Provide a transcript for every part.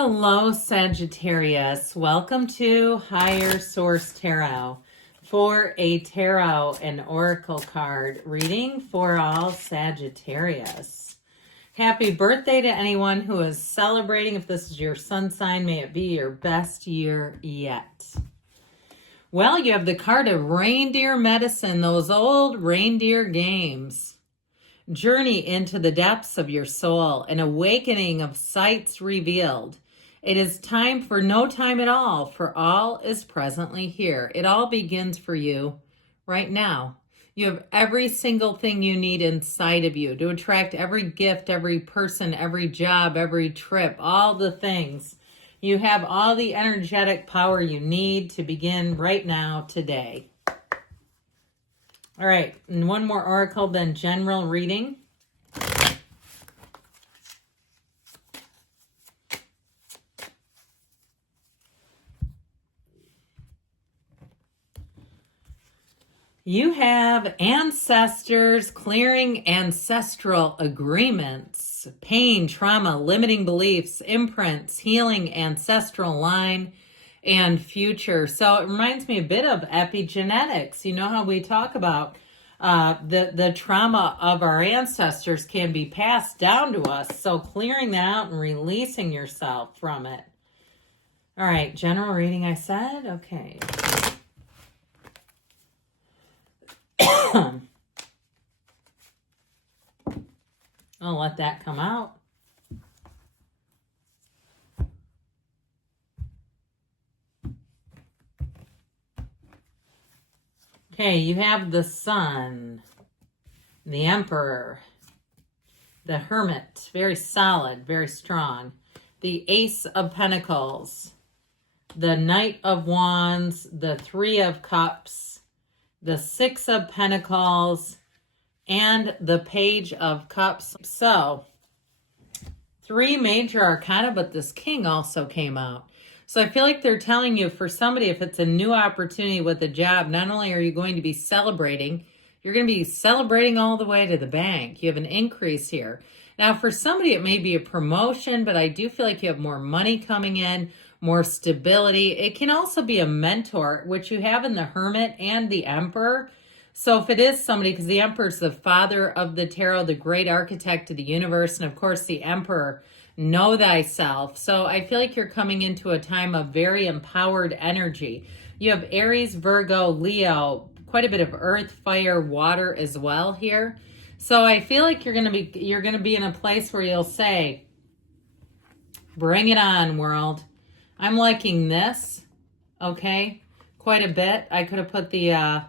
Hello, Sagittarius. Welcome to Higher Source Tarot for a tarot and oracle card reading for all Sagittarius. Happy birthday to anyone who is celebrating. If this is your sun sign, may it be your best year yet. Well, you have the card of reindeer medicine, those old reindeer games. Journey into the depths of your soul, an awakening of sights revealed. It is time for no time at all, for all is presently here. It all begins for you right now. You have every single thing you need inside of you to attract every gift, every person, every job, every trip, all the things. You have all the energetic power you need to begin right now, today. All right, and one more oracle, then general reading. You have ancestors clearing ancestral agreements, pain, trauma, limiting beliefs, imprints, healing ancestral line, and future. So it reminds me a bit of epigenetics. You know how we talk about the trauma of our ancestors can be passed down to us. So clearing that out and releasing yourself from it. All right, general reading I said? Okay. I'll let that come out. Okay, you have the Sun, the Emperor, the Hermit, very solid, very strong, the Ace of Pentacles, the Knight of Wands, the Three of Cups, the Six of Pentacles, and the Page of Cups. So, three major arcana, but this King also came out. So I feel like they're telling you, for somebody, if it's a new opportunity with a job, not only are you going to be celebrating, you're going to be celebrating all the way to the bank. You have an increase here. Now, for somebody, it may be a promotion, but I do feel like you have more money coming in, more stability. It can also be a mentor, which you have in the Hermit and the Emperor. So if it is somebody, because the Emperor is the father of the tarot, the great architect of the universe, and of course the Emperor, know thyself. So I feel like you're coming into a time of very empowered energy. You have Aries, Virgo, Leo, quite a bit of earth, fire, water as well here. So I feel like you're going to be in a place where you'll say, bring it on, world. I'm liking this, okay, quite a bit. I could have put the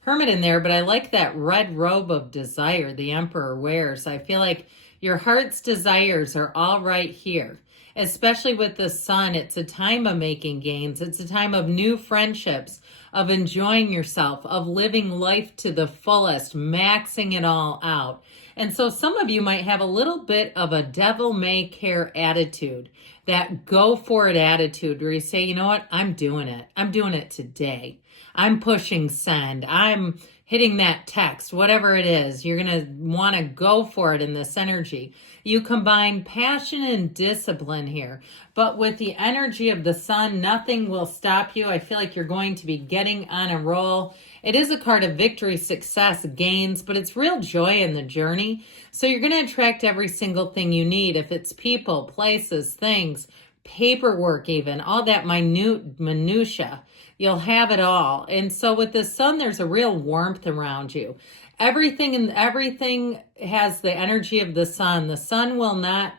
Hermit in there, but I like that red robe of desire the Emperor wears. I feel like your heart's desires are all right here, especially with the Sun. It's a time of making gains. It's a time of new friendships, of enjoying yourself, of living life to the fullest, maxing it all out. And so some of you might have a little bit of a devil may care attitude, that go for it attitude, where you say, you know what, I'm doing it. I'm doing it today. I'm pushing send. I'm hitting that text, whatever it is. You're going to want to go for it in this energy. You combine passion and discipline here. But with the energy of the Sun, nothing will stop you. I feel like you're going to be getting on a roll. It is a card of victory, success, gains, but it's real joy in the journey. So you're going to attract every single thing you need. If it's people, places, things, paperwork even, all that minutia, you'll have it all. And so with the Sun, there's a real warmth around you. Everything has the energy of the Sun. The Sun will not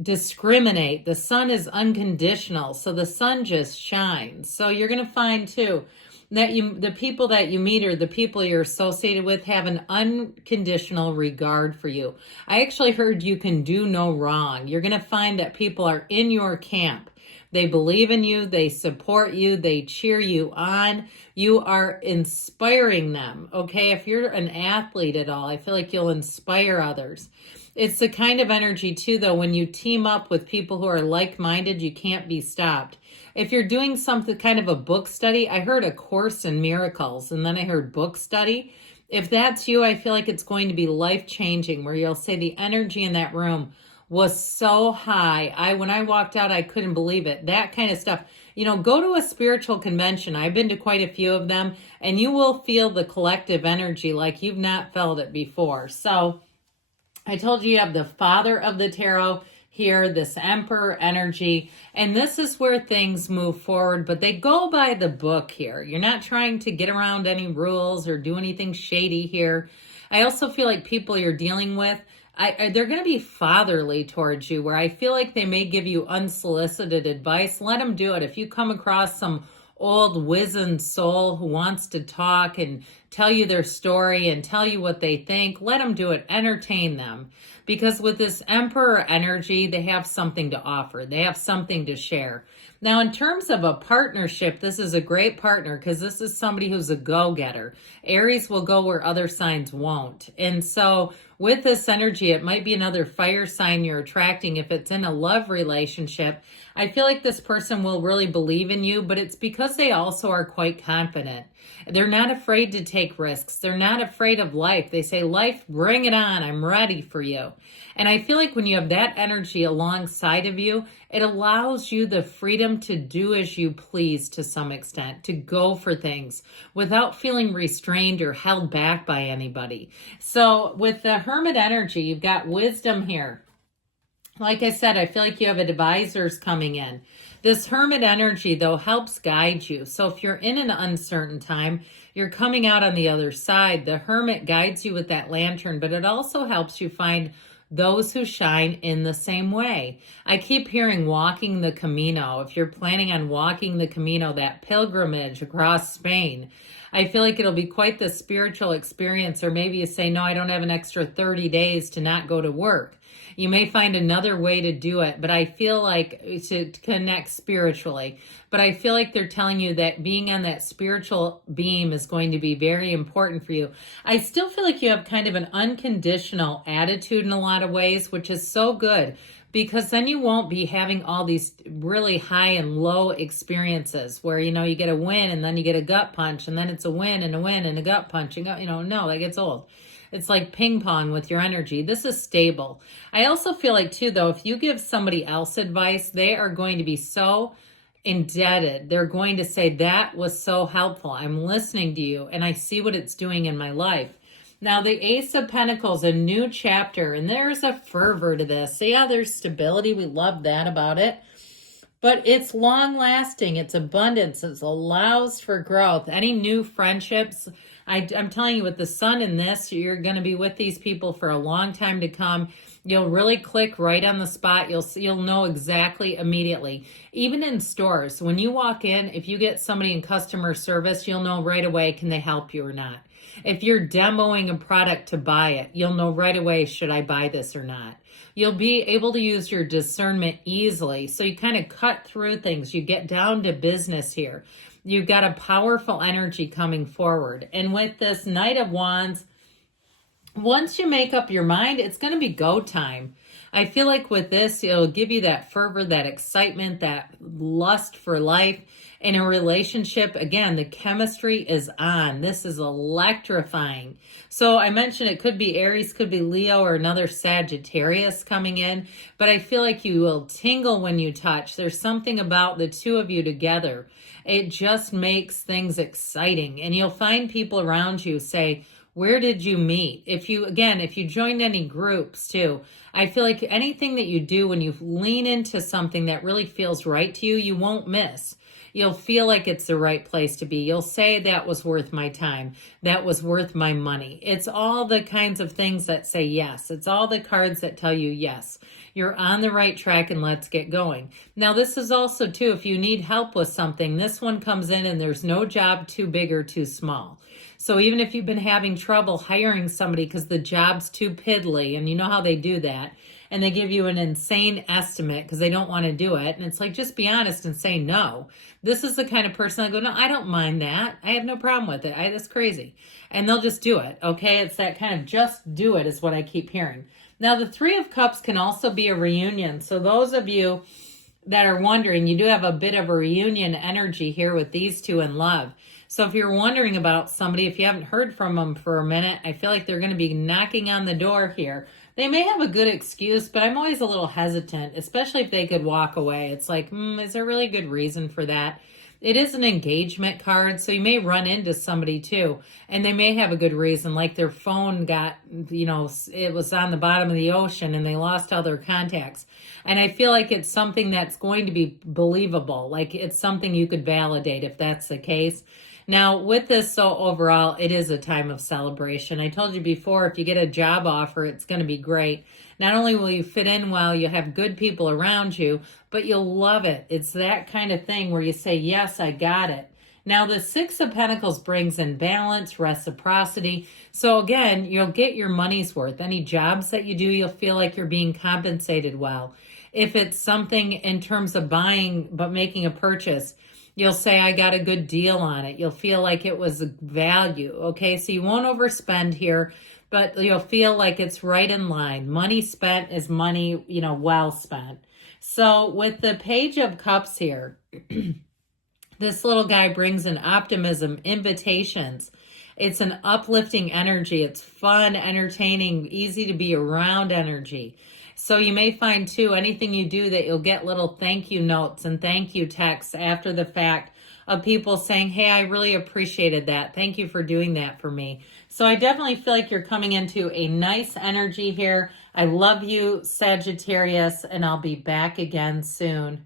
discriminate. The Sun is unconditional. So the Sun just shines. So you're going to find too that the people that you meet or the people you're associated with have an unconditional regard for you. I actually heard you can do no wrong. You're going to find that people are in your camp. They believe in you. They support you. They cheer you on. You are inspiring them. Okay. If you're an athlete at all, I feel like you'll inspire others. It's the kind of energy too, though, when you team up with people who are like-minded, you can't be stopped. If you're doing something kind of a book study, I heard a course in miracles, and then I heard book study. If that's you, I feel like it's going to be life-changing, where you'll say the energy in that room was so high. When I walked out, I couldn't believe it. That kind of stuff. You know, go to a spiritual convention. I've been to quite a few of them, and you will feel the collective energy like you've not felt it before. So I told you have the Father of the Tarot here, this Emperor energy, and this is where things move forward, but they go by the book here. You're not trying to get around any rules or do anything shady here. I also feel like people you're dealing with, they're going to be fatherly towards you, where I feel like they may give you unsolicited advice. Let them do it. If you come across some old wizened soul who wants to talk and tell you their story and tell you what they think, let them do it. Entertain them. Because with this Emperor energy, they have something to offer. They have something to share. Now, in terms of a partnership, this is a great partner because this is somebody who's a go-getter. Aries will go where other signs won't. And so with this energy, it might be another fire sign you're attracting. If it's in a love relationship, I feel like this person will really believe in you, but it's because they also are quite confident. They're not afraid to take risks. They're not afraid of life. They say, life, bring it on. I'm ready for you. And I feel like when you have that energy alongside of you, it allows you the freedom to do as you please to some extent, to go for things without feeling restrained or held back by anybody. So with the Hermit energy, you've got wisdom here. Like I said, I feel like you have advisors coming in. This Hermit energy, though, helps guide you. So if you're in an uncertain time, you're coming out on the other side. The Hermit guides you with that lantern, but it also helps you find those who shine in the same way. I keep hearing walking the Camino. If you're planning on walking the Camino, that pilgrimage across Spain, I feel like it'll be quite the spiritual experience. Or maybe you say, no, I don't have an extra 30 days to not go to work. You may find another way to do it, but I feel like to connect spiritually. But I feel like they're telling you that being on that spiritual beam is going to be very important for you. I still feel like you have kind of an unconditional attitude in a lot of ways, which is so good, because then you won't be having all these really high and low experiences where, you know, you get a win and then you get a gut punch and then it's a win and a gut punch. And, no, that gets old. It's like ping pong with your energy. This is stable. I also feel like, too, though, if you give somebody else advice, they are going to be so indebted. They're going to say, that was so helpful. I'm listening to you, and I see what it's doing in my life. Now, the Ace of Pentacles, a new chapter, and there's a fervor to this. Yeah, there's stability. We love that about it. But it's long-lasting. It's abundance. It allows for growth. Any new friendships, I'm telling you, with the sun in this, you're going to be with these people for a long time to come. You'll really click right on the spot. You'll know exactly immediately. Even in stores, when you walk in, if you get somebody in customer service, you'll know right away, can they help you or not? If you're demoing a product to buy it, you'll know right away, should I buy this or not? You'll be able to use your discernment easily. So you kind of cut through things. You get down to business here. You've got a powerful energy coming forward. And with this Knight of Wands, once you make up your mind, it's going to be go time. I feel like with this, it'll give you that fervor, that excitement, that lust for life. In a relationship, again, the chemistry is on. This is electrifying. So I mentioned it could be Aries, could be Leo, or another Sagittarius coming in. But I feel like you will tingle when you touch. There's something about the two of you together. It just makes things exciting. And you'll find people around you say, where did you meet? If you joined any groups too, I feel like anything that you do when you lean into something that really feels right to you, you won't miss. You'll feel like it's the right place to be. You'll say, that was worth my time. That was worth my money. It's all the kinds of things that say yes. It's all the cards that tell you yes. You're on the right track and let's get going. Now, this is also, too, if you need help with something, this one comes in and there's no job too big or too small. So even if you've been having trouble hiring somebody because the job's too piddly, and you know how they do that, and they give you an insane estimate because they don't want to do it, and it's like, just be honest and say no. This is the kind of person I go, no, I don't mind that. I have no problem with it. That's crazy. And they'll just do it, okay? It's that kind of just do it is what I keep hearing. Now, the Three of Cups can also be a reunion. So those of you that are wondering, you do have a bit of a reunion energy here with these two in love. So if you're wondering about somebody, if you haven't heard from them for a minute, I feel like they're going to be knocking on the door here. They may have a good excuse, but I'm always a little hesitant, especially if they could walk away. It's like, is there really good reason for that? It is an engagement card, so you may run into somebody too, and they may have a good reason, like their phone got, it was on the bottom of the ocean and they lost all their contacts. And I feel like it's something that's going to be believable, like it's something you could validate if that's the case. Now, with this, so overall, it is a time of celebration. I told you before, if you get a job offer, it's going to be great. Not only will you fit in well, you'll have good people around you, but you'll love it. It's that kind of thing where you say, yes, I got it. Now, the Six of Pentacles brings in balance, reciprocity. So again, you'll get your money's worth. Any jobs that you do, you'll feel like you're being compensated well. If it's something in terms of buying, but making a purchase, you'll say, I got a good deal on it. You'll feel like it was value. Okay, so you won't overspend here, but you'll feel like it's right in line. Money spent is money, well spent. So with the Page of Cups here, this little guy brings in optimism, invitations. It's an uplifting energy. It's fun, entertaining, easy to be around energy. So you may find too, anything you do that you'll get little thank you notes and thank you texts after the fact of people saying, hey, I really appreciated that. Thank you for doing that for me. So I definitely feel like you're coming into a nice energy here. I love you, Sagittarius, and I'll be back again soon.